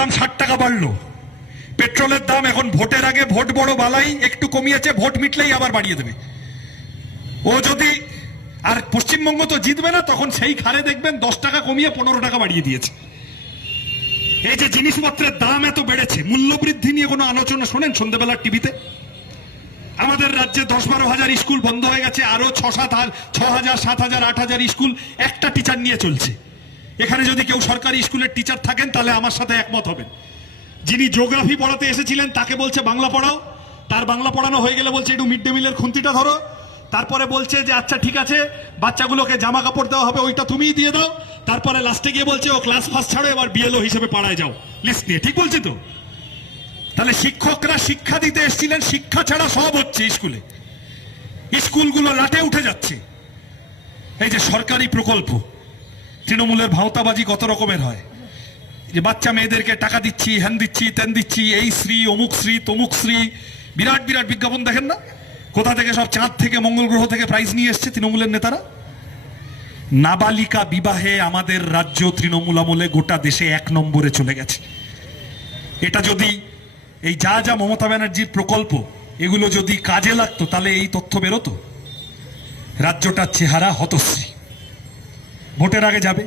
দাম 60 টাকা বাড়লো, পেট্রোলের দাম এখন ভোটের আগে ভোট বড় বালাই একটু কমিয়েছে, ভোট মিটলেই আবার বাড়িয়ে দেবে। ও যদি আর পশ্চিমবঙ্গ তো জিতবে না, তখন সেই খারে দেখবেন 10 টাকা কমিয়ে 15 টাকা বাড়িয়ে দিয়েছে। এই যে জিনিসপত্রের দাম এত বেড়েছে, মূল্যবৃদ্ধি নিয়ে কোনো আলোচনা শোনেন সন্ধ্যাবেলার টিভিতে? আমাদের রাজ্যে 10-12 হাজার স্কুল বন্ধ হয়ে গেছে, আরো 6-7 হাজার 7 হাজার 8 হাজার স্কুল একটা টিচার নিয়ে চলছে। এখানে যদি কেউ সরকারি স্কুলের টিচার থাকেন তাহলে আমার সাথে একমত হবেন। যিনি জিওগ্রাফি পড়াতে এসেছিলেন তাকে বলছে বাংলা পড়াও, তার বাংলা পড়ানো হয়ে গেলে বলছে একটু মিড ডে মিলের খুন্তিটা ধরো, তারপরে বলছে যে আচ্ছা ঠিক আছে বাচ্চাগুলোকে জামা কাপড় দেওয়া হবে ওইটা তুমিই দিয়ে দাও, তারপরে লাস্টে গিয়ে বলছে ও ক্লাস ফার্স্ট ছাড়ো এবার বিএলও হিসেবে পাড়ায় যাও লিস্ট নিয়ে। ঠিক বলছি তো? তাহলে শিক্ষকরা শিক্ষা দিতে এসেছিলেন, শিক্ষা ছাড়া সব হচ্ছে স্কুলে, স্কুলগুলো লাটে উঠে যাচ্ছে। এই যে সরকারি প্রকল্প, তৃণমূলের ভাওতাবাজি কত রকমের হয়, যে বাচ্চা মেয়েদেরকে টাকা দিচ্ছি, হ্যান দিচ্ছি, তেন দিচ্ছি, এই শ্রী অমুক শ্রী তমুক শ্রী, বিরাট বিরাট বিজ্ঞাপন দেখেন না? কোথা থেকে সব চাঁদ থেকে মঙ্গল গ্রহ থেকে প্রাইজ নিয়ে এসছে তৃণমূলের নেতারা। নাবালিকা বিবাহে আমাদের রাজ্য তৃণমূল আমলে গোটা দেশে 1 নম্বরে চলে গেছে। এটা যদি এই যা যা মমতা ব্যানার্জির প্রকল্প এগুলো যদি কাজে লাগতো তাহলে এই তথ্য বেরোতো। রাজ্যটার চেহারা হতশ্রী। ভোটের আগে যাবে,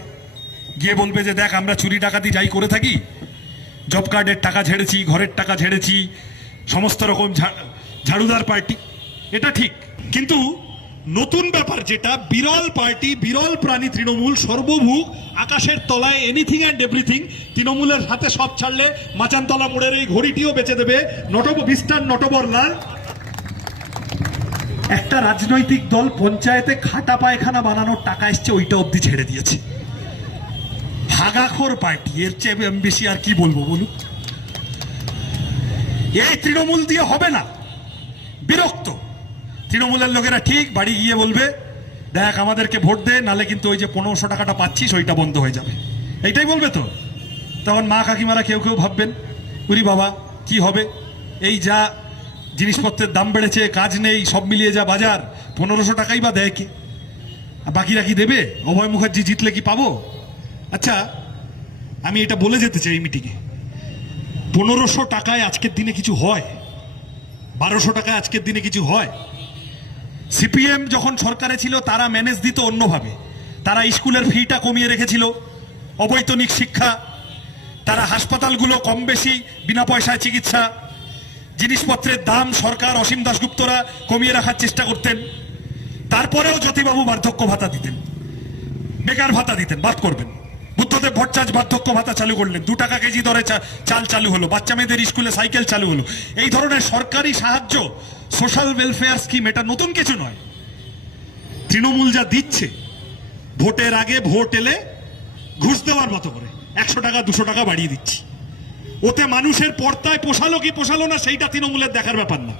গিয়ে বলবে যে দেখ আমরা চুরি ডাকাতি যাই করে থাকি, জব কার্ডের টাকা ঝেড়েছি, ঘরের টাকা ঝেড়েছি, সমস্ত রকম ঝাড়ুদার পার্টি, এটা ঠিক। কিন্তু নতুন ব্যাপার যেটা, বিরল পার্টি, বিরল প্রাণী তৃণমূল, সর্বভুক, আকাশের তলায় এনিথিং অ্যান্ড এভরিথিং, তৃণমূলের হাতে সব ছাড়লে মাচানতলা মোড়ের এই ঘড়িটিও বেচে দেবে বিস্টার নটবর লাল। একটা রাজনৈতিক দল পঞ্চায়েতে খাটা পায়খানা বানানোর টাকা এসছে, ওইটা অব্দি ছেড়ে দিয়েছে। ভাগাখোর পার্টি, এর চেয়ে বেশি আর কি বলবো বলুন? এই তৃণমূল দিয়ে হবে না। বিরক্ত তৃণমূলের লোকেরা ঠিক বাড়ি গিয়ে বলবে দেখ আমাদেরকে ভোট দে, নালে কিন্তু ওই যে 1500 টাকাটা পাচ্ছিস ওইটা বন্ধ হয়ে যাবে, এইটাই বলবে। তো তখন মা কাকিমারা কেউ কেউ ভাববেন উরি বাবা কি হবে, এই যা জিনিসপত্রের দাম বেড়েছে, কাজ নেই, সব মিলিয়ে যা বাজার, 1500 টাকাই বা দেয় কি, বাকিরা কি দেবে? অভয় মুখার্জি জিতলে কি পাবো? আচ্ছা আমি এটা বলে যেতে চাই এই মিটিংয়ে, 1500 টাকায় আজকের দিনে কিছু হয়? 1200 টাকায় আজকের দিনে কিছু হয়? সিপিএম যখন সরকারে ছিল তারা ম্যানেজ দিত অন্যভাবে। তারা স্কুলের ফিটা কমিয়ে রেখেছিল, অবৈতনিক শিক্ষা, তারা হাসপাতালগুলো কম বেশি বিনা পয়সায় চিকিৎসা, জিনিসপত্রের দাম সরকার অসীম দাশগুপ্তরা কমিয়ে রাখার চেষ্টা করতেন। তারপরেও জ্যোতিবাবু বার্ধক্য ভাতা দিতেন, বেকার ভাতা দিতেন, বাদ করবেন। বুদ্ধদেব ভট্টাচার্য বার্ধক্য ভাতা চালু করলেন, 2 টাকা কেজি দরে চাল চালু হলো, বাচ্চা মেয়েদের স্কুলে সাইকেল চালু হলো। এই ধরনের সরকারি সাহায্য, সোশ্যাল ওয়েলফেয়ার স্কিম, এটা নতুন কিছু নয়। তৃণমূল যা দিচ্ছে, ভোটের আগে ভোট এলে ঘুষ দেওয়ার মতো করে 100 টাকা 200 টাকা বাড়িয়ে দিচ্ছি। ওতে মানুষের পর্দায় পোষালো কি পোষালো না সেইটা তৃণমূলের দেখার ব্যাপার না।